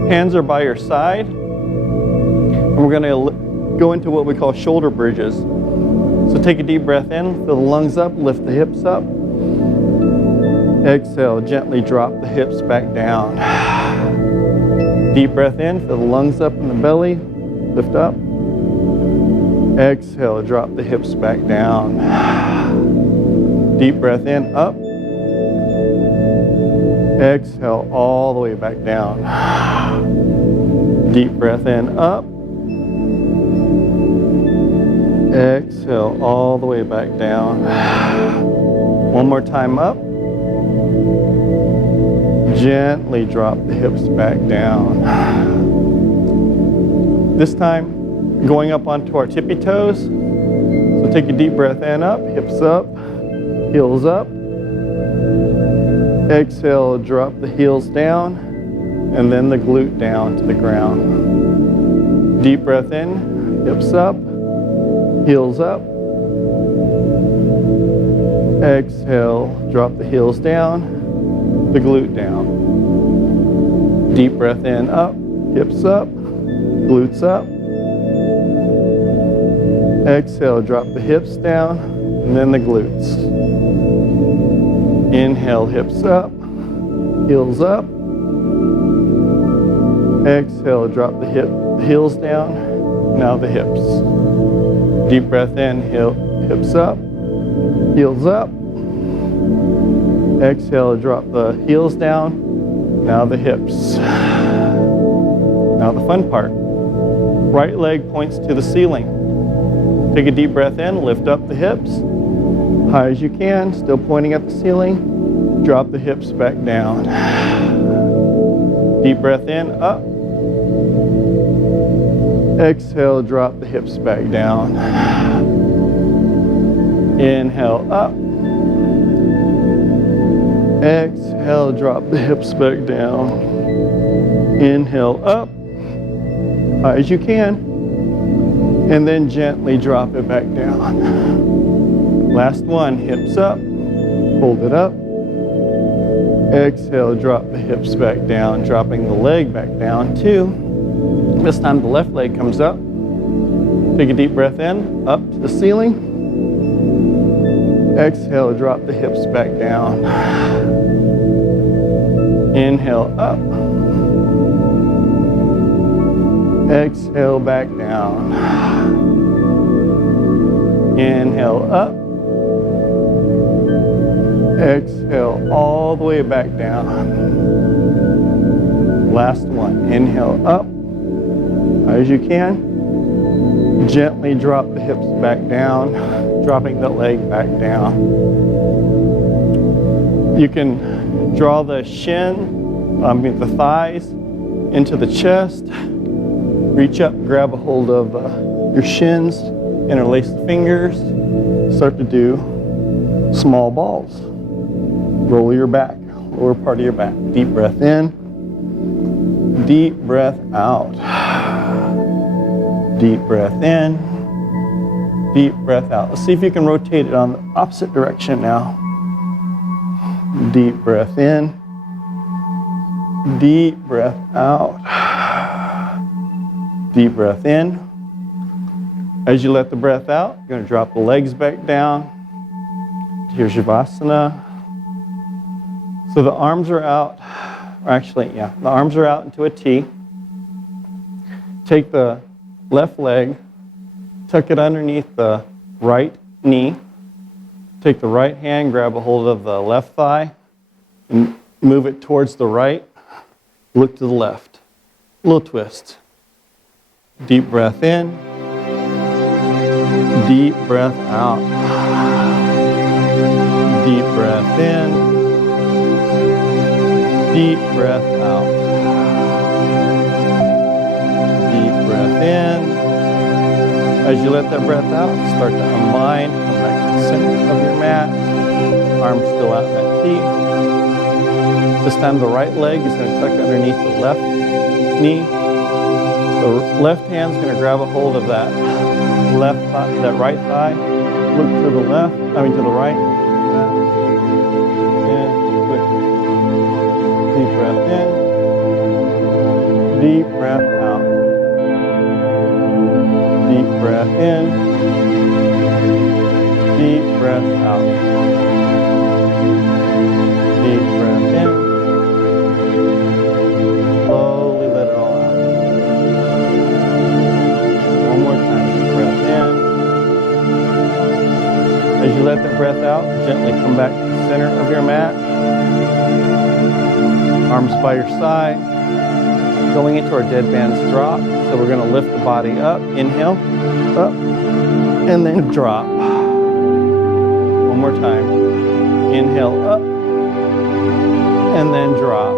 Hands are by your side. And we're going to go into what we call shoulder bridges. So take a deep breath in, fill the lungs up, lift the hips up. Exhale, gently drop the hips back down. Deep breath in, fill the lungs up in the belly, lift up. Exhale, drop the hips back down. Deep breath in, up. Exhale, all the way back down. Deep breath in, up. Exhale, all the way back down. One more time, up. Gently drop the hips back down. This time, going up onto our tippy toes. So take a deep breath in, up, hips up, heels up. Exhale, drop the heels down, and then the glute down to the ground. Deep breath in, hips up, heels up. Exhale, drop the heels down, the glute down. Deep breath in, up, hips up, glutes up. Exhale, drop the hips down, and then the glutes. Inhale, hips up, heels up. Exhale, drop the heels down, now the hips. Deep breath in, hips up, heels up. Exhale, drop the heels down, now the hips. Now the fun part. Right leg points to the ceiling. Take a deep breath in, lift up the hips. High as you can, still pointing at the ceiling. Drop the hips back down. Deep breath in, up. Exhale, drop the hips back down. Inhale, up. Exhale, drop the hips back down. Inhale, up. High as you can. And then gently drop it back down. Last one, hips up. Hold it up. Exhale, drop the hips back down, dropping the leg back down too. This time the left leg comes up. Take a deep breath in, up to the ceiling. Exhale, drop the hips back down. Inhale, up. Exhale, back down. Inhale, up. Exhale, all the way back down. Last one. Inhale, up. As you can. Gently drop the hips back down, dropping the leg back down. You can draw the the thighs into the chest. Reach up, grab a hold of your shins, interlace the fingers. Start to do small balls. Roll your back, lower part of your back. Deep breath in, deep breath out. Deep breath in, deep breath out. Let's see if you can rotate it on the opposite direction now. Deep breath in, deep breath out. Deep breath in. As you let the breath out, you're going to drop the legs back down. Here's Shavasana. So the arms are out. The arms are out into a T. Take the left leg, tuck it underneath the right knee. Take the right hand, grab a hold of the left thigh, and move it towards the right. Look to the left. A little twist. Deep breath in. Deep breath out. Deep breath in. Deep breath out. Deep breath in. As you let that breath out, start to unwind. Come back to the center of your mat. Arms still out in that T. This time the right leg is going to tuck underneath the left knee. The left hand's going to grab a hold of that that right thigh. Look to the left, to the right. And quick. Deep breath in. Deep breath out. Deep breath in. Deep breath out. Deep breath in. Slowly let it all out. One more time. Deep breath in. As you let that breath out, gently come back to the center of your mat. Arms by your side. Going into our dead man's drop. So we're going to lift the body up. Inhale, up, and then drop. One more time. Inhale, up, and then drop.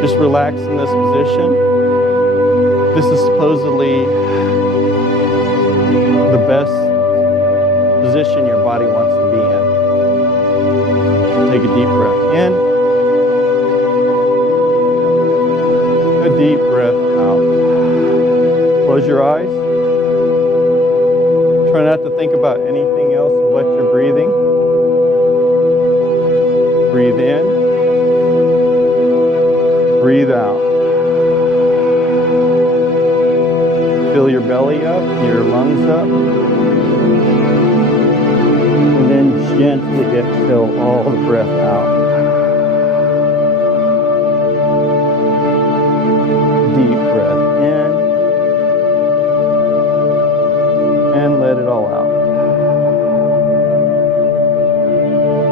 Just relax in this position. This is supposedly the best position your body wants to be in. So take a deep breath in. A deep breath out. Close your eyes. Try not to think about anything else but your breathing. Breathe in. Breathe out. Fill your belly up, your lungs up. And then gently exhale all the breath out. Deep breath in. And let it all out.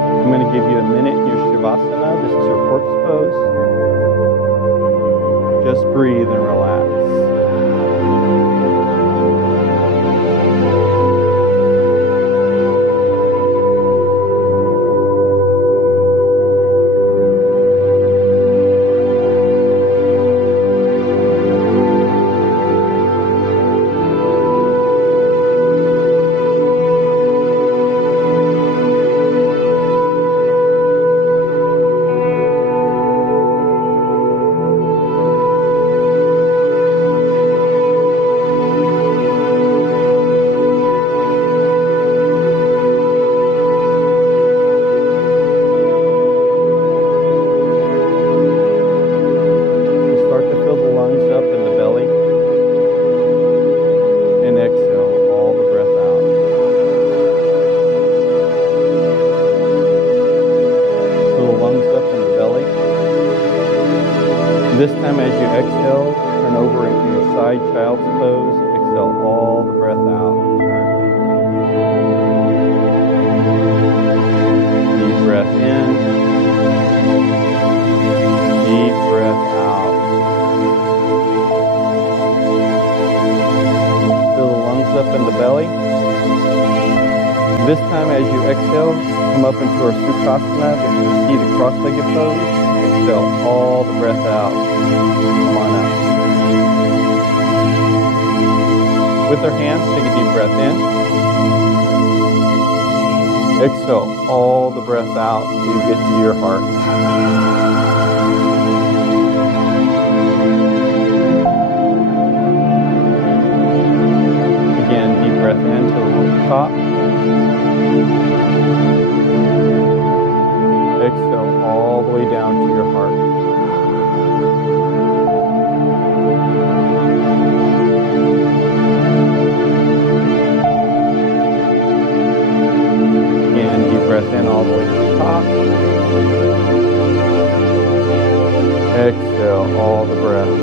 I'm going to give you a minute in your Shavasana. This is your corpse pose. Just breathe and relax. This time as you exhale, turn over into your side child's pose. Exhale all the breath out. Deep breath in. Deep breath out. Fill the lungs up in the belly. This time as you exhale, come up into our Sukhasana. This is the seated cross-legged pose. Exhale all the breath out. Come on out. With our hands, take a deep breath in. Exhale all the breath out till you get to your heart. Again, deep breath in till the top. Exhale all the way down to your heart. Again, deep breath in all the way to the top. Exhale all the breath.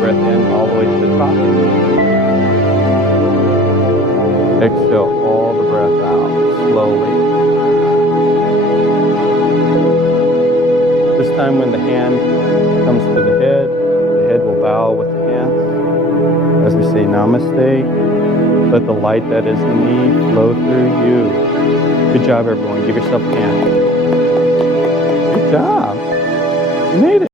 Breath in all the way to the top. Exhale all the breath out slowly. This time when the hand comes to the head will bow with the hands. As we say Namaste, let the light that is in me flow through you. Good job everyone, give yourself a hand. Good job, you made it.